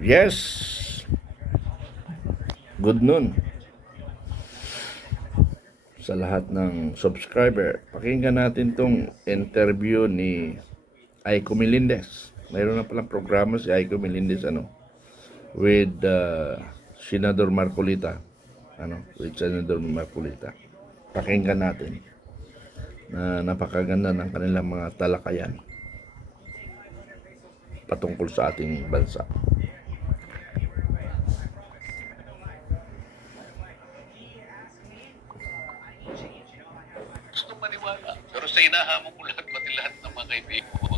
Yes, good noon sa lahat ng subscriber. Pakinggan natin tong interview ni Aiko Melendez. Mayroon na palang programa si Aiko Melendez with Senador Marcolita. With Senador Marcolita. Pakinggan natin na napakaganda ng kanilang mga talakayan patungkol sa ating bansa. Gusto maniwala. Pero sa inahamon ko lahat, pati lahat ng mga kaibigan ko,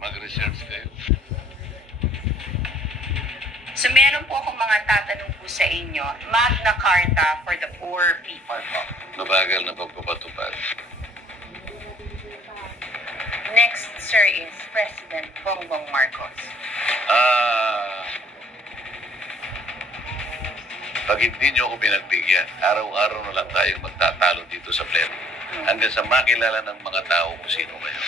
mag-research kayo. So meron po akong mga tatanong po sa inyo. Magna Carta for the poor people po. Mabagal na pagpapatupad. Next, sir, is President Bongbong Marcos. Pag hindi nyo ako pinagbigyan, araw-araw na lang tayo magtatalo dito sa pleno. Hanggang sa makilala ng mga tao kung sino kayo.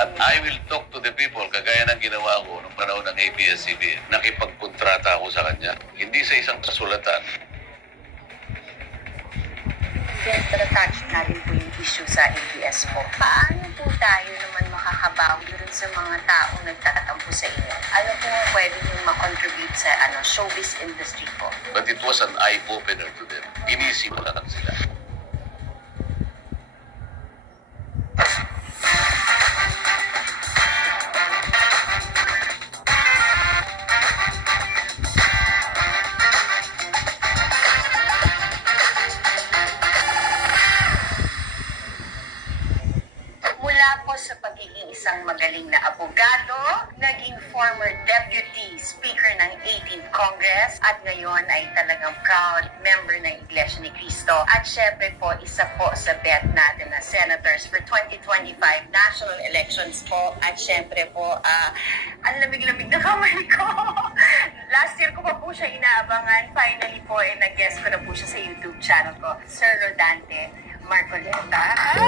At I will talk to the people, kagaya ng ginawa ko nung panahon ng ABS-CBN. Nakipagkontrata ako sa kanya. Hindi sa isang kasulatan. Since na-touch natin po yung issue sa ABS po, paano po tayo naman makakabawi dun sa mga taong nagtatampo sa inyo? Ano po pwede nyo makontribute sa showbiz industry po? But it was an eye-opener to them. Inisip na lang sila. Sa pagiging isang magaling na abogado, naging former deputy speaker ng 18th Congress at ngayon ay talagang proud member ng Iglesia ni Cristo. At syempre po, isa po sa bet natin na senators for 2025 national elections po. At syempre po, ang lamig-lamig na kamay ko. Last year ko pa po siya inaabangan. Finally po, nag-guest ko na po siya sa YouTube channel ko, Sir Rodante Marcolita. So,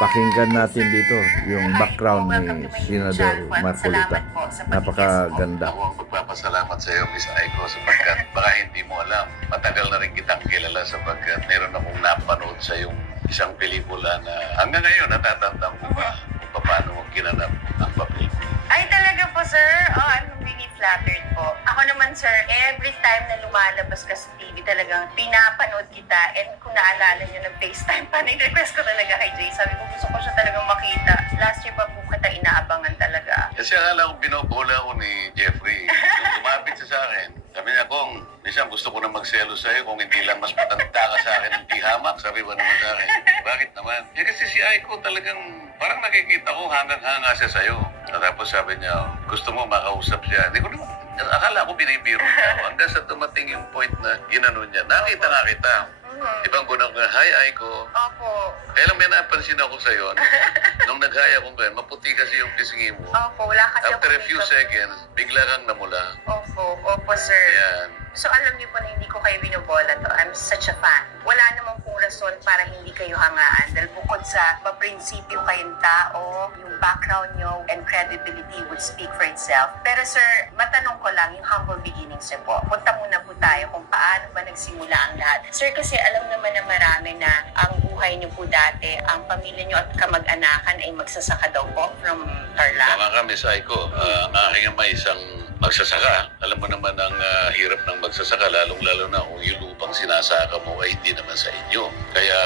pakinggan natin dito yung background ni Senador Marcolita. Napakaganda. Ako ang magpapasalamat sa iyo, Miss Aiko, sapagkat baka hindi mo alam. Matagal na rin kitang kilala sapagkat meron akong napanood sa yung isang pelikula na hanggang ngayon natatandaan ko pa kung paano mo ginanap ang papel. Ay, talaga po, sir. I'm really flattered po. Ako naman, sir, every time na lumalabas ka sa TV, talagang pinapanood kita. And kung naalala nyo, nag-FaceTime pa, nag-request ko talaga kay Jay. Sabi ko, gusto ko siya talagang makita. Last year pa po kita inaabangan talaga. Kasi akala ko binobola ko ni Jeffrey. Nung lumapit siya sa akin, sabi niya, Kong, minsan gusto ko na magselo sa'yo kung hindi lang mas matanda ka sa akin ng tihamak. Sabi ba naman sa akin? Bakit naman? Eh, kasi si Aiko talagang parang nakikita ko hanga siya sa'yo. At tapos sabi niya, gusto mo makausap siya. Hindi ko naman, akala ko binibiro niya ako. Hanggang sa dumating yung point na ginano niya, nakita nga kita. Ibang gunang ka, hi Aiko. Opo. Kaya lang may napansin ako sa'yo. Nung nag-hi ako kayo, maputi kasi yung pisngi mo. Opo, wala kasi After a few seconds, bigla kang namula. Opo, sir. Yan. So alam niyo po na hindi ko kayo binobola to. I'm such a fan. Wala namang pong rason para hindi kayo hangaan. Dahil bukod sa maprinsipyo kayong tao, yung background nyo and credibility would speak for itself. Pero sir, matanong ko lang yung humble beginnings niyo po. Punta muna po tayo kung paano ba nagsimula ang lahat. Sir, kasi alam naman na marami na ang buhay niyo po dati, ang pamilya niyo at kamag-anakan ay magsasaka daw po from Tarlac. Tama ka, Miss Aiko. Ang aking ama isang magsasaka. Alam mo naman ang hirap ng magsasaka, lalong-lalo na kung yung lupang sinasaka mo ay hindi naman sa inyo. Kaya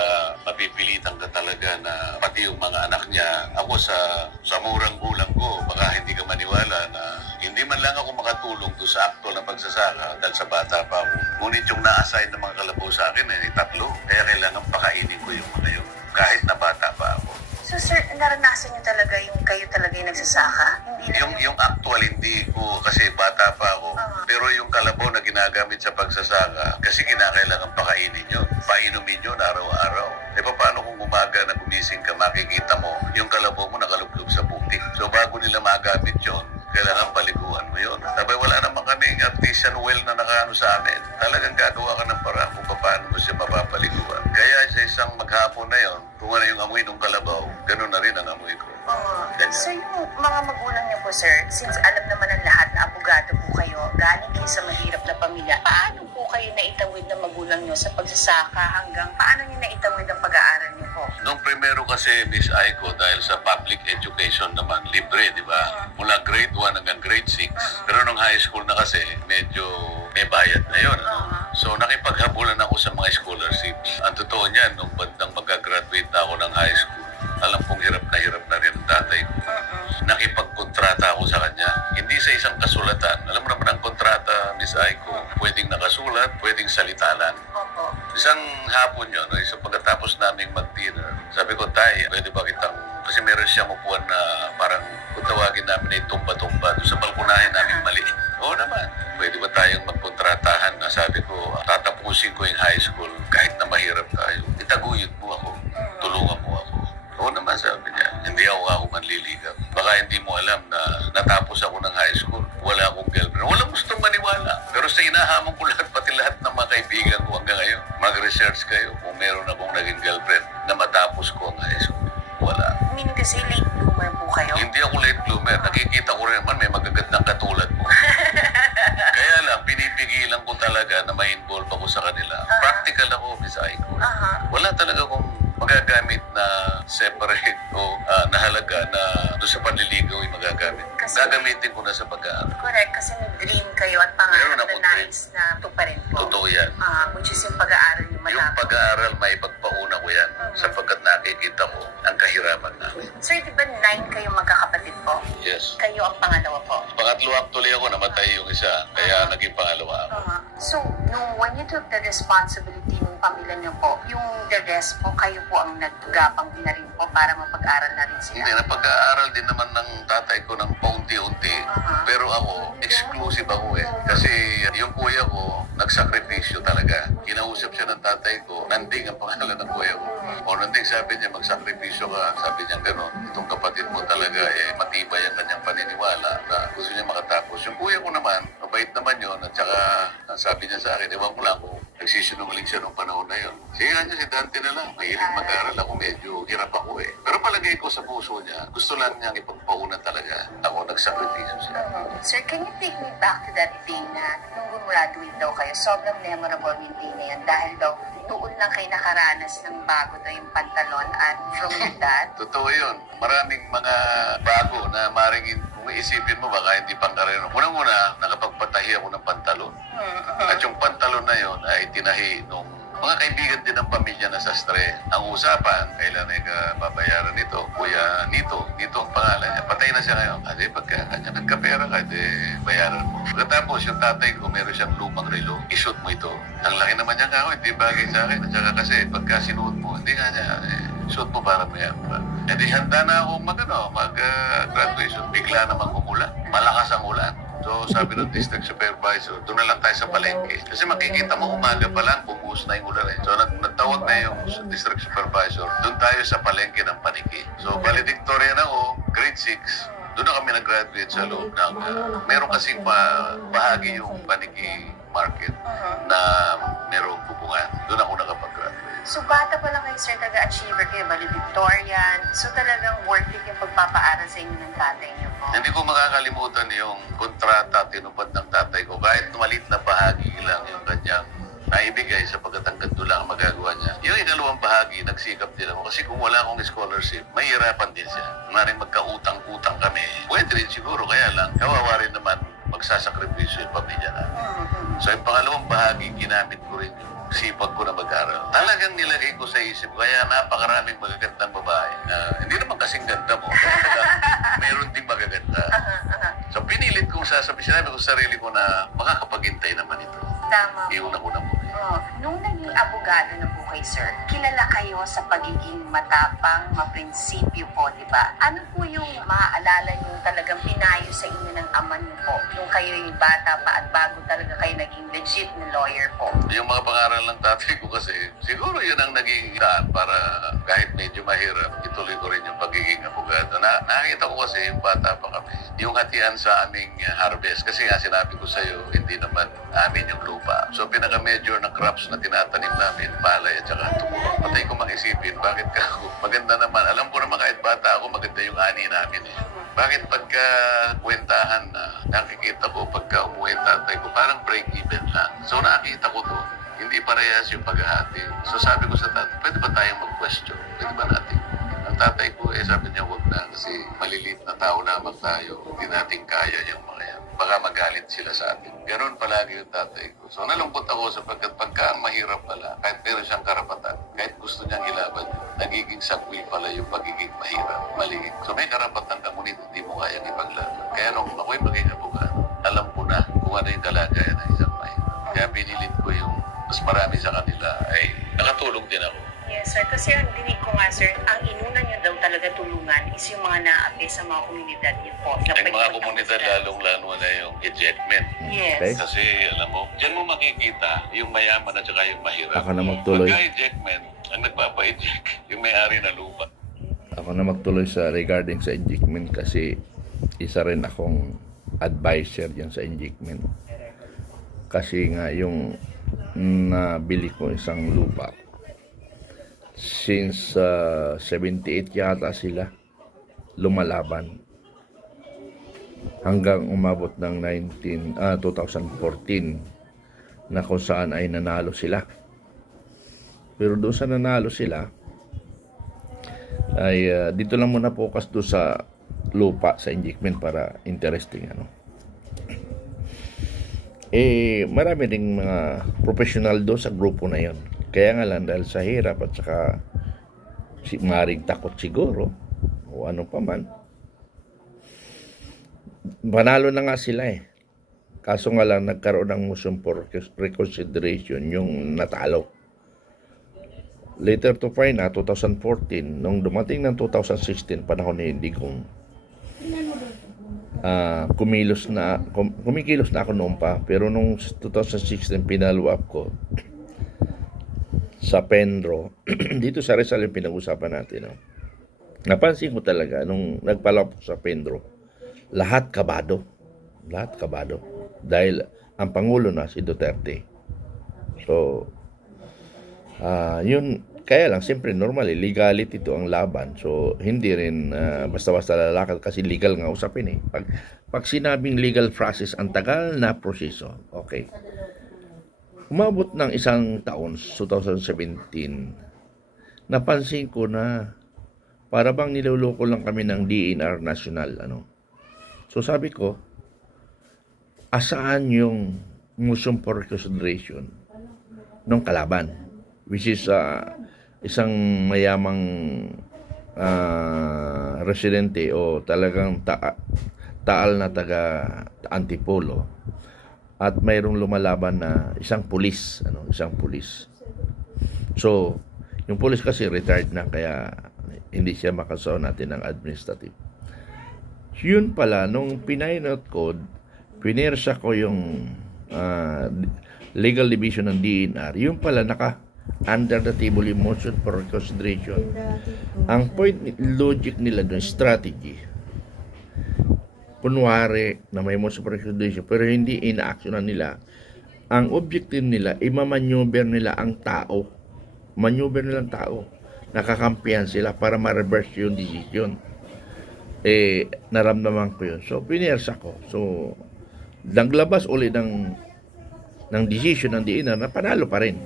mapipilitan ka talaga na pati yung mga anak niya, ako sa murang gulang ko, baka hindi ka maniwala na hindi man lang ako makatulong doon sa actual na pagsasaka dahil sa bata pa ako. Ngunit yung na-assign ng mga kalabaw sa akin ay 3. Kaya kailangan pakainin ko yung mga yun kahit na bata pa ako. So sir, naranasan niyo talaga yung kayo talaga yung nagsasaka? Hindi lang Yung actual hindi ko kasi bata pa ako. Pero yung kalabaw na ginagamit sa pagsasaka, kasi kinakailangan pakainin yun. Painumin yun araw-araw. E paano kung umaga na gumising ka, makikita mo yung kalabaw mo nakalublob sa putik. So bago nila magamit yun, kailangan paliguan mo yun. Sabay wala naman kaming artisan well na nakaano sa amin. Talagang gagawa ka ng paraan kung paano mo siya mapapaliguan. Kaya sa isang maghapon na yun, kung ano yung amoy ng kalabaw, ganun na rin ang amoy ko. Oo. Ganyan. So yung mga magulang niyo po, sir, since alam naman ng lahat na abogado po kayo, galing kayo sa mahirap na pamilya, paano po kayo naitawid ng magulang niyo sa pagsasaka hanggang paano niyo naitawid ang pag-aaral niyo po? Nung primero kasi, Miss Aiko, dahil sa public education naman, libre, di ba? Mula grade 1 hanggang grade 6. Pero nung high school na kasi, medyo may bayad na yun. So nakipaghabulan ako sa mga scholarships. Ang totoo niyan, nung bandang magka-graduate na ako ng high school, alam kong hirap na rin ang tatay ko. Nakipagkontrata ako sa kanya. Hindi sa isang kasulatan. Alam mo naman ang kontrata, Miss Aiko, pwedeng nakasulat, pwedeng salitalan. Isang hapon yun, isang pagkatapos naming mag-dinner, sabi ko, Tay, pwede ba kitang, kasi meron siyang upuan na parang kung tawagin namin ay tumba-tumba doon sa balkonahin namin mali. Oo naman, pwede ba tayong magkontratahan na sabi ko, tatapusin ko yung high school kahit na mahirap tayo. Itaguyod mo ako, tulungan mo ako. Oo naman, sabi niya, hindi ako manliligaw. Baka hindi mo alam na natapos ako ng high school, wala akong girlfriend. Walang gustong maniwala. Pero sa inahamon ko lahat, pati lahat ng mga kaibigan ko hanggang ngayon, mag-research kayo kung meron akong naging girlfriend na matapos ko ang high school. Wala. Meaning kasi late bloomer po kayo? Hindi ako late bloomer. Nakikita ko rin naman may magagandang katulad mo. Kaya lang, pinipigilan ko talaga na ma-involve ako sa kanila. Practical ako, Miss Aiko. Wala talaga akong magagamit na separate o na halaga na doon sa panliligaw ay magagamit. Gagamitin ko na sa pag-aaral. Correct, kasi may dream kayo at pangarap na nais na tuparin po. Totoo yan. Which is yung pag-aaral niyo matapos. Yung pag-aaral, may pagpauna ko yan sapagkat nakikita ko ang kahirapan namin. Sir, di ba 9 kayo magkakapatid po? Yes. Kayo ang pangalawa po? Pangatlo actually ako, namatay yung isa. Kaya naging pangalawa ako. So, when you took the responsibility ng pamilya niyo po, yung the rest po, kayo po ang naggapang din na rin po para mapag-aral na rin sila? Hindi, napag-aaral din naman ng tatay ko ng paunti-unti. Pero ako, exclusive ako eh. Kasi yung kuya ko, nagsakripisyo talaga. Kinausap siya ng tatay ko, Nanding ang pangalan ng kuya ko. O Nanding, sabi niya, magsakripisyo ka. Sabi niya gano'n, itong kapatid mo talaga matibay ang kanyang paniniwala na gusto niya makatapos. Yung kuya ko naman, mabait naman yun. At saka, sabi niya sa akin, ewan ko lang kung nagsisinungaling siya nung panahon na yun. Sige nga niya, si Dante na lang. Mahilig mag-aral ako, medyo hirap ako eh. Pero palagay ko sa puso niya, gusto lang niyang ipagpaunan talaga. Ako, nagsakripisyo siya. Sir, can you take me back to that day na nung gumraduate daw kayo, sobrang memorable yung day na yan dahil daw doon lang kayo nakaranas ng bago daw yung pantalon at from that? Totoo yun. Maraming mga bago na maring kung iisipin mo baka hindi pang karero. Unang-una, nakapagpatahi ako ng pantalon. At yung pantalon na yun ay tinahi nung mga kaibigan din ng pamilya na sastre. Ang usapan, kailan ay babayaran nito? Kuya Nito ang pangalan niya. Patay na siya ngayon. Kasi pagka kanya nagkapera ka, bayaran mo. Pagkatapos, yung tatay ko, meron siyang lumang relo. I-shoot mo ito. Ang laki naman niya nga, hindi bagay sa akin. At saka kasi, pagka sinuot mo, hindi nga niya, shoot mo para maya pa. E di handa na akong mag-graduation. Bigla namang umulan. Malakas ang ulan. So sabi ng district supervisor, doon na lang tayo sa palengke. Kasi makikita mo umaga pa lang, bumuhos na yung ulan eh. So nagtawag na yung district supervisor, doon tayo sa palengke ng Paniki. So valedictorian ako, grade 6. Doon na kami nag-graduate sa loob ng, meron kasing bahagi yung Paniki market na merong bubungan. Doon ako nakapag-graduate. So bata pa lang kayo, sir, taga-achiever kayo, valedictorian. So talagang worth it yung pagpapaaral sa inyo ng tatay niyo po? Hindi ko makakalimutan yung kontrata tinupad ng tatay ko. Kahit maliit na bahagi lang yung kanyang naibigay sapagkat ang ganito lang ang magagawa niya. Yung ikalawang bahagi, nagsikap din ako. Kasi kung wala akong scholarship, mahirapan din siya. Maring magkautang-utang kami. Pwede rin siguro, kaya lang, kawawa rin naman magsasakripisyo yung pamilya na. So yung pangalawang bahagi, ginamit ko rin yung sipag ko na mag-aral. Talagang nilagay ko sa isip, kaya napakaraming magagandang babae. Hindi naman kasing ganda mo. Mayroon din magaganda. So pinilit kong sinabi ko sa sarili ko na makakapaghintay naman ito. Tama. Iuna ko na mo. Nung naging abogado na po kayo, sir, kilala kayo sa pagiging matapang, maprinsipyo po, di ba? Ano po yung maaalala niyo talagang pinayo sa inyo ng ama niyo po nung kayo'y bata pa at bago talaga kayo naging legit na lawyer po? Yung mga pangaral ng tatay ko kasi, siguro yun ang naging daan para kahit medyo mahirap, ituloy ko rin yung pagiging abogado. Nakita ko kasi yung bata pa kami. yung hatian sa aming harvest. Kasi nga sinabi ko sa'yo, hindi naman amin yung lupa. So pinaka-major na crops na tinatanim namin, palay at saka tubo. Patay ko makisipin, bakit ka maganda naman. Alam ko naman kahit bata ako, maganda yung ani namin eh. Bakit pagka kwentahan na nakikita ko pagka umuwi tatay ko, parang break-even lang. So nakita ko to, hindi parehas yung paghahati. So sabi ko sa tatay, pwede ba tayong mag-question? Pwede ba natin? Ang tatay ko, sabi niya, wag na kasi maliliit na tao lamang tayo. Hindi natin kaya yung mga yan. Baka magalit sila sa atin. Ganun palagi yung tatay ko. So nalungkot ako sapagkat pagka ang mahirap pala, kahit meron siyang karapatan, kahit gusto niyang ilaban, nagiging sagwil pala yung pagiging mahirap, maliit. So may karapatan ka, ngunit hindi mo kayang ipaglaban. Kaya nung ako'y maging abogado, alam ko na kung ano yung kalagayan ng isang mahirap. Kaya pinilit ko yung mas marami sa kanila ay nakatulong din ako. Yes, sir. Kasi ang dinig ko nga, sir, ang inuna niyo daw talaga tulungan is yung mga naapi sa mga komunidad niyo po. Ang mga komunidad, lalong-lalo na yung ejectment. Yes. Okay. Kasi, alam mo, dyan mo makikita yung mayaman at saka yung mahirap. Ako na magtuloy. Pagka-ejectment, ang nagpapa-eject, yung may-ari na lupa. Ako na magtuloy sa regarding sa injectment kasi isa rin akong advisor dyan sa injectment. Kasi nga yung nabili ko isang lupa, since 78 yata sila lumalaban hanggang umabot ng 2014 na kung saan ay nanalo sila. Pero doon sa nanalo sila ay dito lang muna focus doon sa lupa sa injectment para interesting marami ding mga professional doon sa grupo na yon. Kaya nga lang dahil sa hirap at saka maring takot siguro o ano pa man, panalo na nga sila kaso nga lang nagkaroon ng motion for reconsideration yung natalo. Later to find na 2014 nung dumating ng 2016 panahon ni Digong, kumikilos na ako noon pa, pero nung 2016 pinalo up ko sa Pendro dito sa Rizal yung pinag-usapan natin. Napansin ko talaga nung nagpalapok sa Pendro, lahat kabado dahil ang Pangulo na si Duterte. So yun, kaya lang siyempre normal legality ito ang laban, so hindi rin basta-basta lalakad kasi legal nga usapin pag sinabing legal process, ang tagal na proseso. Okay, umabot ng isang taon, 2017, napansin ko na para bang niloloko lang kami ng DNR National. So sabi ko, asaan yung motion for reconsideration ng kalaban, which is isang mayamang residente o talagang taal na taga Antipolo, at mayroong lumalaban na isang pulis. So yung pulis kasi retired na, kaya hindi siya makasaw natin ng administrative. Yun pala, nung pinay-note code, pinersa ko yung legal division ng DNR, yun pala naka under the table yung motion for reconsideration. Ang point, logic nila doon, strategy, kunwari na may motion for reconsideration pero hindi ina-actionan nila. Ang objective nila, imamaneuver nila ang tao, nakakampihan sila para ma-reverse yung decision. Naramdaman ko yun, so pinersa ko. So naglabas ulit ng decision ng DNR na panalo pa rin.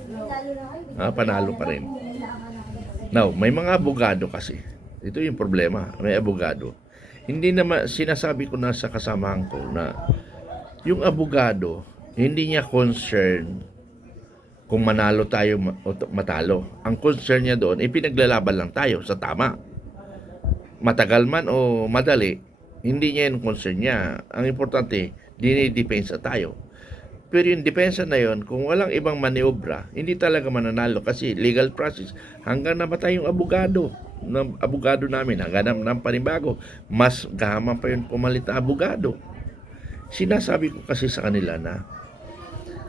Now, may mga abogado kasi. Ito yung problema, may abogado. Hindi naman, sinasabi ko na sa kasamahan ko na yung abogado, hindi niya concern kung manalo tayo o matalo. Ang concern niya doon, pinaglalaban lang tayo sa tama. Matagal man o madali, hindi niya yung concern niya. Ang importante, dinidepensa tayo. Pero yung depensa na yon, kung walang ibang maniobra, hindi talaga mananalo kasi legal process. Hanggang namatay yung abogado namin, hanggang ng panibago, mas gahaman pa yun pumalit na abogado. Sinasabi ko kasi sa kanila na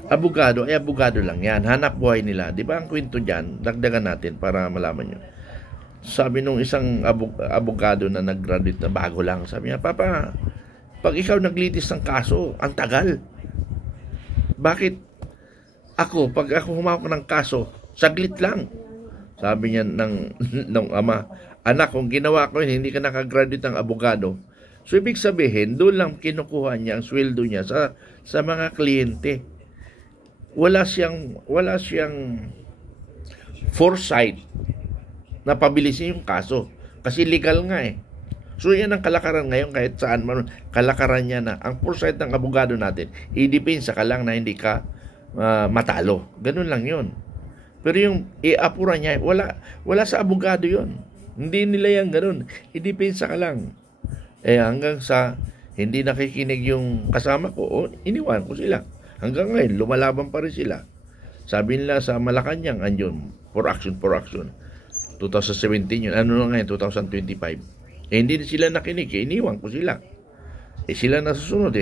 abogado ay abogado lang yan, hanap buhay nila. Di ba ang kwento dyan, dagdagan natin para malaman nyo. Sabi nung isang abogado na nag-graduate na bago lang, sabi niya, Papa, Pag ikaw naglitis ng kaso, ang tagal. Bakit? Pag ako humawak ng kaso, saglit lang. Sabi niya ng ama, anak, kung ginawa ko yun, hindi ka nakagraduate ng abogado. So, ibig sabihin, doon lang kinukuha niya ang sweldo niya sa mga kliyente. Wala siyang foresight na pabilisin yung kaso. Kasi legal nga eh. So, yan ang kalakaran ngayon kahit saan man. Kalakaran niya na. Ang foresight ng abogado natin, i-depensa ka lang na hindi ka matalo. Ganun lang yun. Pero yung iapura niya, wala sa abogado yun. Hindi nila yan ganun. I-depensa ka lang. Hanggang sa hindi nakikinig yung kasama ko, iniwan ko sila. Hanggang ngayon, lumalaban pa rin sila. Sabi nila sa Malacanang, andyan, for action. 2017 yun. Ano na ngayon, 2025. Hindi sila nakinig, iniwan ko sila. Sila nasusunod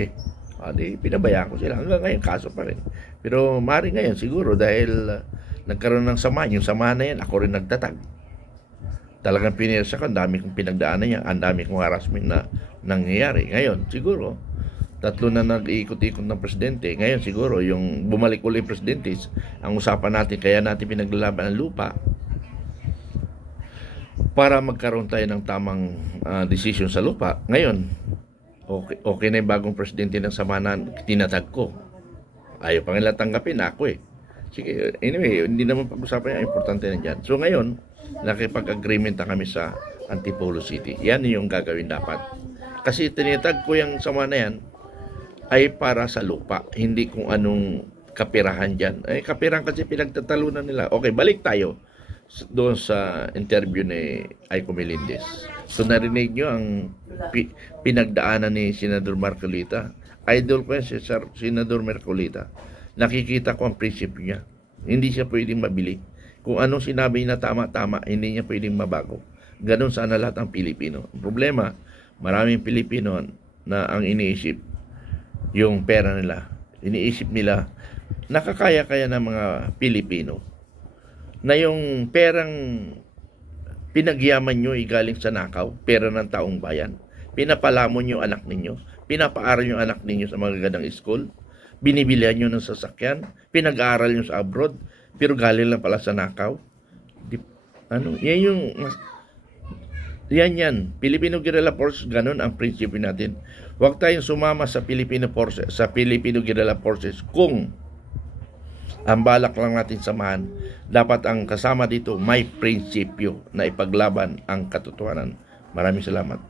pinabayaan ko sila. Hanggang ngayon, kaso pa rin. Pero maaari ngayon, siguro, dahil nagkaroon ng samahan, yung samahan na yan, ako rin nagtatag. Talagang pinirsa ko, ang dami kong pinagdaanan niya, ang dami kong harassment na nangyayari. Ngayon, siguro, 3 na nag-iikot-ikot ng presidente. Ngayon, siguro, yung bumalik ulit presidente, ang usapan natin, kaya natin pinaglalaban ang lupa, para magkaroon tayo ng tamang decision sa lupa. Ngayon, okay na yung bagong presidente ng samahan na tinatag ko. Ayaw pa nila tanggapin ako Sige, anyway, hindi naman pag-usapan yung importante na dyan. So ngayon, nakipag-agreement na kami sa Antipolo City. Yan yung gagawin dapat. Kasi tinatag ko yung samahan na yan ay para sa lupa, hindi kung anong kapirahan dyan. Kapirahan kasi pinagtatalunan nila. Okay, balik tayo doon sa interview ni Aiko Melendez. So narinig nyo ang pinagdaanan ni Senador Marcolita. Idol ko yan si Senador Marcolita. Nakikita ko ang prinsipyo niya. Hindi siya pwedeng mabili. Kung anong sinabi na tama-tama, hindi niya pwedeng mabago. Ganon sana lahat ang Pilipino. Ang problema, maraming Pilipino na ang iniisip yung pera nila. Iniisip nila, nakakaya-kaya ng mga Pilipino na yung perang pinagyaman nyo galing sa nakaw, pera ng taong bayan. Pinapalamon nyo anak ninyo, pinapaaral nyo anak ninyo sa magagandang school, binibilihan nyo ng sasakyan, pinag-aaral nyo sa abroad, pero galing lang pala sa nakaw. Yan. Filipino Guerrilla Forces, ganun ang prinsipyo natin. Huwag tayong sumama sa Filipino Guerrilla Forces kung ang balak lang natin samahan. Dapat ang kasama dito may prinsipyo na ipaglaban ang katotohanan. Maraming salamat.